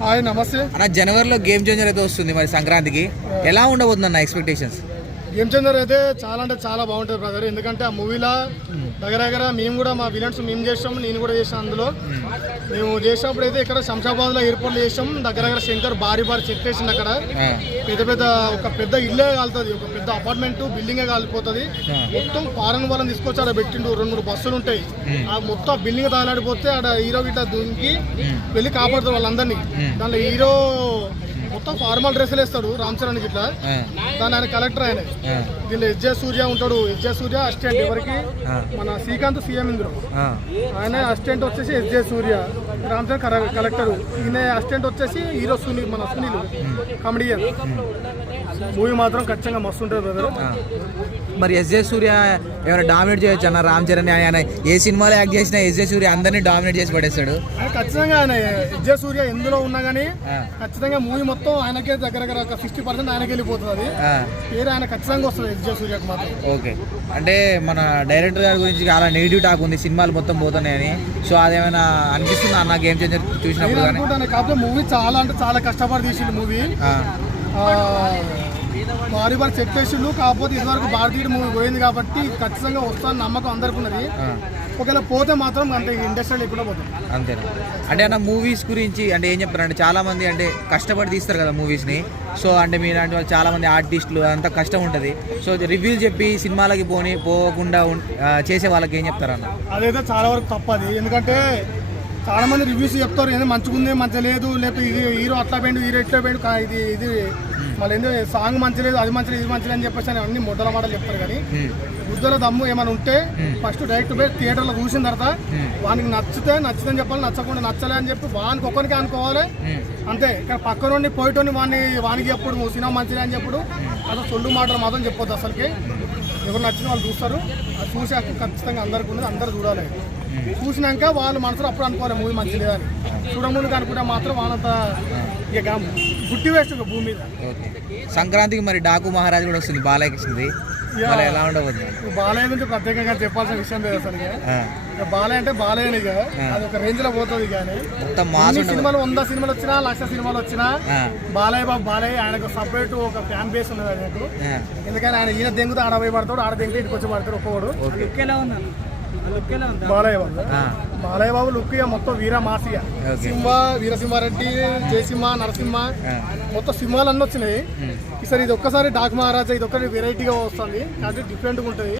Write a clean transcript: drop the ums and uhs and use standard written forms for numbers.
Hi నమస్తే అన్న. జనవరిలో గేమ్ చేంజర్ అయితే వస్తుంది మరి సంక్రాంతికి. ఎలా ఉండబోతుంది అన్న ఎక్స్పెక్టేషన్స్? గేమ్ చేంజర్ అయితే చాలా అంటే చాలా బాగుంటుంది బ్రదర్. ఎందుకంటే ఆ మూవీలో దగ్గర మేము కూడా మా విలన్స్ మేము చేసాం, నేను కూడా చేసాం. అందులో మేము చేసినప్పుడు అయితే ఇక్కడ శంషాబాద్లో ఎయిర్పోర్ట్లో చేసాం. దగ్గర శంకర్ భారీ చెక్ వేసింది. అక్కడ పెద్ద ఒక పెద్ద ఇల్లే కాలుతుంది, ఒక పెద్ద అపార్ట్మెంట్ బిల్డింగే కాలిపోతుంది. మొత్తం ఫారెన్ వాళ్ళని తీసుకొచ్చి ఆడ పెట్టిండు. 2-3 బస్సులు ఉంటాయి. ఆ మొత్తం బిల్డింగ్ తాలాడిపోతే ఆడ హీరో గిట్లా దుంకి వెళ్ళి కాపాడుతారు వాళ్ళందరినీ. దాంట్లో హీరో మొత్తం ఫార్మల్ డ్రెస్సులు వేస్తాడు రామ్ చరణ్ గిట్లా. దాని ఆయన కలెక్టర్ ఆయన. దీనిలో ఎస్జే సూర్య ఉంటాడు. ఎస్జే సూర్య అసిస్టెంట్ ఎవరికి, మన శ్రీకాంత్ సీఎం ఇందులో. ఆయన అసిస్టెంట్ వచ్చేసి ఎస్జే సూర్య, రామ్ చరణ్ కలెక్టర్. ఈయన అసిస్టెంట్ వచ్చేసి హీరో సునీల్, మన సునీల్ కామెడియన్. మూవీ మాత్రం ఖచ్చితంగా మస్తు ఉంటుంది బ్రదర్. మరి ఎస్జే సూర్య ఏమైనా డామినేట్ చేయొచ్చు అన్న? రామ్ చరణ్ ఆయన ఏ సినిమాలో యాక్ట్ చేసినా ఎస్జే సూర్య అందరినీ డామినేట్ చేసి పడేస్తాడు. ఖచ్చితంగా ఆయన ఎస్జే సూర్య ఎందులో ఉన్నా కానీ ఖచ్చితంగా మూవీ మొత్తం ఆయనకే దగ్గర 60% ఆయనకి వెళ్ళిపోతుంది. పేరు ఆయన ఖచ్చితంగా వస్తుంది ఎస్జే సూర్యకు మాత్రం. ఓకే, అంటే మన డైరెక్టర్ గారి గురించి చాలా నెగిటివ్ టాక్ ఉంది, సినిమాలు మొత్తం పోతున్నాయని. సో అదేమైనా అనిపిస్తుంది అన్న గేమ్ చేంజర్ చూసినప్పుడు? అనుకుంటాను. కాకపోతే మూవీ చాలా అంటే చాలా కష్టపడి తీసిండు మూవీ. భారీ చెక్ చేసిండు. కాకపోతే ఇదివరకు భారతీయుడు మూవీ పోయింది కాబట్టి ఖచ్చితంగా వస్తాను నమ్మకం అందరికి ఉన్నది. ఒకవేళ పోతే మాత్రం అంటే ఇండస్ట్రీ లేకుండా పోతుంది. అంతేనా? అంటే అన్న మూవీస్ గురించి అంటే ఏం చెప్తారంటే చాలా మంది అంటే కష్టపడి తీస్తారు కదా మూవీస్ని. సో అంటే మీలాంటి వాళ్ళు చాలా మంది ఆర్టిస్టులు అంతా కష్టం ఉంటుంది. సో రివ్యూలు చెప్పి సినిమాలకి పోకుండా చేసే వాళ్ళకి ఏం చెప్తారన్న? అదైతే చాలా వరకు తప్పది. ఎందుకంటే చాలా మంది రివ్యూస్ చెప్తారు, ఏదో మంచిగా ఉంది, మంచిగా లేదు, లేకపోతే ఇది హీరో అట్లా పోయిండు, హీరో ఇట్లా పోయిండు, ఇది మళ్ళీ ఎందుకు సాంగ్ మంచి లేదు, అది మంచి లేదు, ఇది మంచి అని చెప్పేసి అన్ని మొదల మాటలు చెప్తారు. కానీ బుద్ధుల దమ్ము ఏమైనా ఉంటే ఫస్ట్ డైరెక్ట్ పోయి థియేటర్లో చూసిన తర్వాత వానికి నచ్చితే చెప్పాలి, నచ్చకుండా నచ్చలే అని చెప్పి వానికి ఒక్కరికి అనుకోవాలి అంతే. ఇక్కడ పక్క నుండి పోయేటోని వానికి ఎప్పుడు సినిమా మంచిది అని చెప్పుడు అసలు సొల్లు మాటలు మాత్రం చెప్పొద్దు. అసలుకి ఎవరు నచ్చిన వాళ్ళు చూస్తారు. అది చూసి ఖచ్చితంగా అందరికి ఉన్నది, అందరు చూడాలి. చూసినాక వాళ్ళు మనసులో అప్పుడు అనుకోవాలి మూవీ మంచిది అని. చూడముందుకు అనుకుంటే మాత్రం వాళ్ళంతా ఇక గుట్టి వేస్ట్ భూమి మీద. సంక్రాంతికి మరి డాకు మహారాజ్ కూడా వస్తుంది, బాలయ్యకి. ఎలా ఉండబోతుంది? బాలయ్య గురించి ప్రత్యేకంగా చెప్పాల్సిన విషయం లేదు అసలు. బాలయ్య అంటే బాలయ్యని ఇక అది ఒక రేంజ్ లో పోతుంది. కానీ సినిమాలు 100 సినిమాలు వచ్చినా 1,00,000 సినిమాలు వచ్చినా బాలయ్య బాబు బాలయ్య ఆయనకు సపరేట్ ఒక ఫ్యాన్ బేస్ ఉన్నది ఆయనకు. ఎందుకంటే ఆయన ఈయన దెంగుతూ ఆడ పోయి పడతాడు, ఆడ దెంగితే ఇంటికి వచ్చి పడతాడు ఒక్కోడు. బాలయ్య బాబు లుక్ మొత్తం వీర మాసియా, సింహ, వీరసింహారెడ్డి, జయసింహ, నరసింహ మొత్తం సింహాలు అన్నీ వచ్చినాయి. ఈసారి ఇది ఒక్కసారి డాక్ మహారాజా, ఇది ఒక్కటి వెరైటీగా వస్తుంది, అది డిఫరెంట్గా ఉంటుంది.